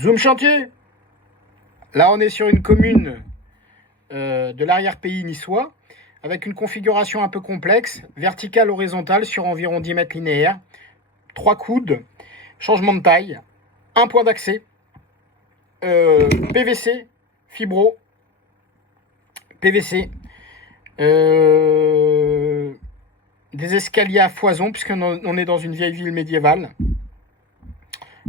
Zoom chantier. Là, on est sur une commune de l'arrière-pays niçois, avec une configuration un peu complexe, verticale, horizontale, sur environ 10 mètres linéaires, 3 coudes, changement de taille, un point d'accès, PVC, fibro, PVC, des escaliers à foison, puisqu'on est dans une vieille ville médiévale.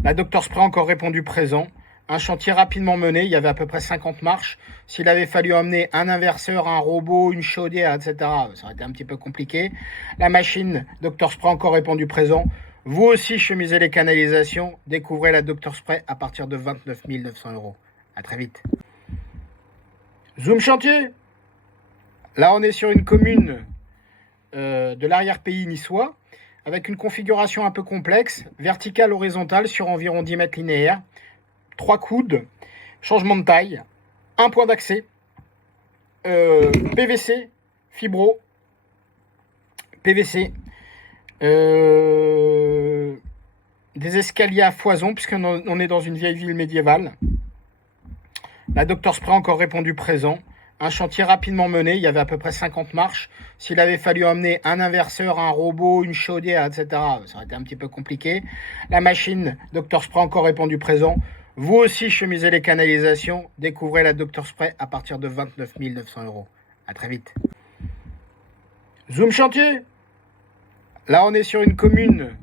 La Dr Spray a encore répondu présent. Un chantier rapidement mené, il y avait à peu près 50 marches. S'il avait fallu emmener un inverseur, un robot, une chaudière, etc., ça aurait été un petit peu compliqué. La machine Dr Spray a encore répondu présent. Vous aussi, chemisez les canalisations. Découvrez la Dr Spray à partir de 29 900 €. À très vite. Zoom chantier. Là, on est sur une commune de l'arrière-pays niçois, avec une configuration un peu complexe, verticale, horizontale, sur environ 10 mètres linéaires, 3 coudes, changement de taille, un point d'accès, PVC, fibro, PVC, des escaliers à foison, puisqu'on est dans une vieille ville médiévale. La Dr Spray a encore répondu présent. Un chantier rapidement mené, il y avait à peu près 50 marches. S'il avait fallu emmener un inverseur, un robot, une chaudière, etc., ça aurait été un petit peu compliqué. La machine Dr Spray a encore répondu présent. Vous aussi, chemisez les canalisations. Découvrez la Dr Spray à partir de 29 900 €. À très vite. Zoom chantier. Là, on est sur une commune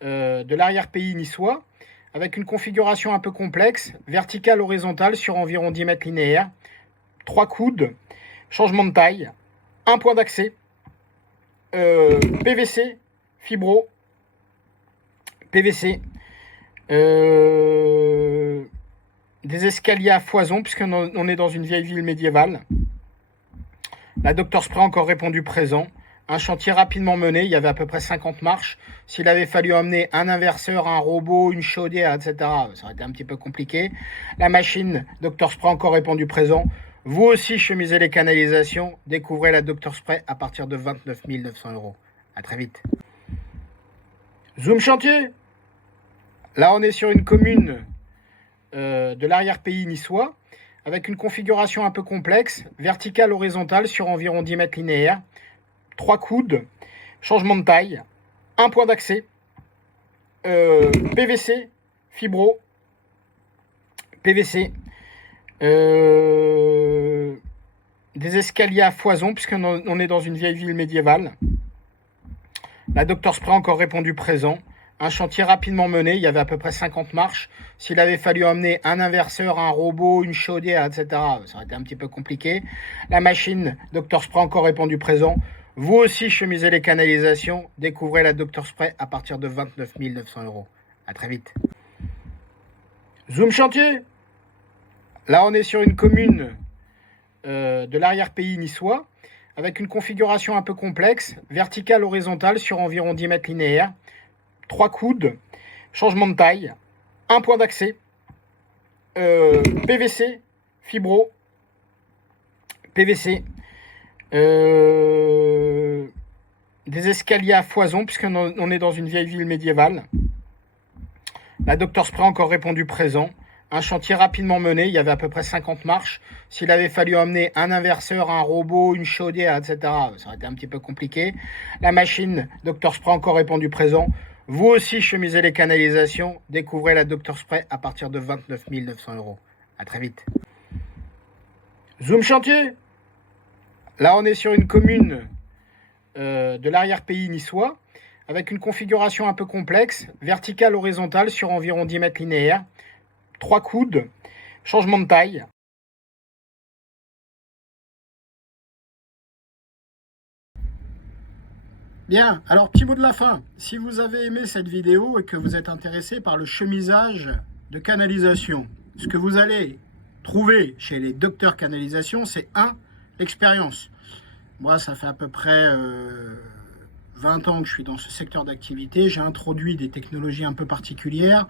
de l'arrière-pays niçois, avec une configuration un peu complexe, verticale, horizontale, sur environ 10 mètres linéaires, 3 coudes, changement de taille, un point d'accès, PVC, fibro, PVC, des escaliers à foison, puisqu'on est dans une vieille ville médiévale. La Dr Spray a encore répondu présent. Un chantier rapidement mené, il y avait à peu près 50 marches. S'il avait fallu emmener un inverseur, un robot, une chaudière, etc., ça aurait été un petit peu compliqué. La machine Dr Spray a encore répondu présent. Vous aussi, chemisez les canalisations. Découvrez la Dr Spray à partir de 29 900 €. À très vite. Zoom chantier. Là, on est sur une commune de l'arrière-pays niçois, avec une configuration un peu complexe, verticale, horizontale, sur environ 10 mètres linéaires, 3 coudes, changement de taille, un point d'accès, PVC, fibro, PVC, des escaliers à foison, puisqu'on est dans une vieille ville médiévale. La Dr Spray a encore répondu présent. Un chantier rapidement mené, il y avait à peu près 50 marches. S'il avait fallu emmener un inverseur, un robot, une chaudière, etc., ça aurait été un petit peu compliqué. La machine Dr Spray a encore répondu présent. Vous aussi, chemisez les canalisations. Découvrez la Dr Spray à partir de 29 900 €. À très vite. Zoom chantier. Là, on est sur une commune de l'arrière-pays niçois, avec une configuration un peu complexe, verticale, horizontale, sur environ 10 mètres linéaires, 3 coudes, changement de taille, un point d'accès, PVC, fibro, PVC, des escaliers à foison, puisqu'on est dans une vieille ville médiévale. La Dr Spray a encore répondu présent. Un chantier rapidement mené, il y avait à peu près 50 marches. S'il avait fallu emmener un inverseur, un robot, une chaudière, etc., ça aurait été un petit peu compliqué. La machine Dr Spray a encore répondu présent. Vous aussi, chemisez les canalisations. Découvrez la Dr Spray à partir de 29 900 €. À très vite. Zoom chantier. Là, on est sur une commune de l'arrière-pays niçois, avec une configuration un peu complexe, verticale, horizontale, sur environ 10 mètres linéaires, 3 coudes, changement de taille. Bien, alors petit mot de la fin. Si vous avez aimé cette vidéo et que vous êtes intéressé par le chemisage de canalisation, ce que vous allez trouver chez les docteurs canalisation, c'est l'expérience. Moi, ça fait à peu près 20 ans que je suis dans ce secteur d'activité. J'ai introduit des technologies un peu particulières.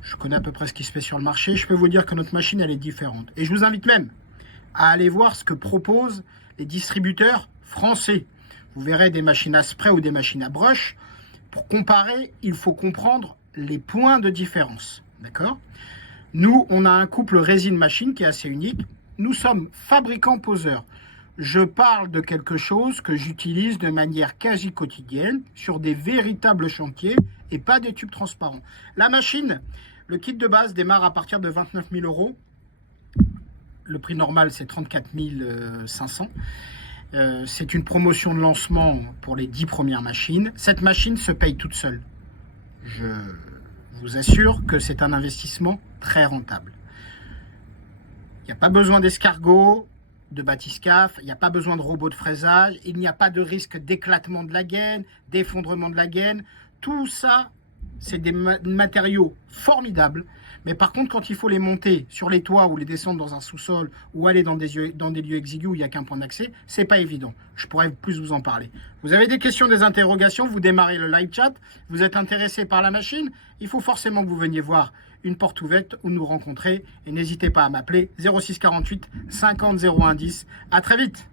Je connais à peu près ce qui se fait sur le marché. Je peux vous dire que notre machine, elle est différente. Et je vous invite même à aller voir ce que proposent les distributeurs français. Vous verrez des machines à spray ou des machines à brush. Pour comparer, il faut comprendre les points de différence. D'accord ? Nous, on a un couple résine-machine qui est assez unique. Nous sommes fabricants poseurs. Je parle de quelque chose que j'utilise de manière quasi quotidienne sur des véritables chantiers et pas des tubes transparents. La machine, le kit de base démarre à partir de 29 000 euros. Le prix normal, c'est 34 500. C'est une promotion de lancement pour les 10 premières machines. Cette machine se paye toute seule. Je vous assure que c'est un investissement très rentable. Il n'y a pas besoin d'escargot, de bathyscaphe, il n'y a pas besoin de robot de fraisage, il n'y a pas de risque d'éclatement de la gaine, d'effondrement de la gaine. Tout ça, c'est des matériaux formidables. Mais par contre, quand il faut les monter sur les toits ou les descendre dans un sous-sol ou aller dans des lieux exigus où il n'y a qu'un point d'accès, c'est pas évident. Je pourrais plus vous en parler. Vous avez des questions, des interrogations, vous démarrez le live chat, vous êtes intéressé par la machine, il faut forcément que vous veniez voir une porte ouverte ou nous rencontrer et n'hésitez pas à m'appeler 06 48 50 01 10. À très vite.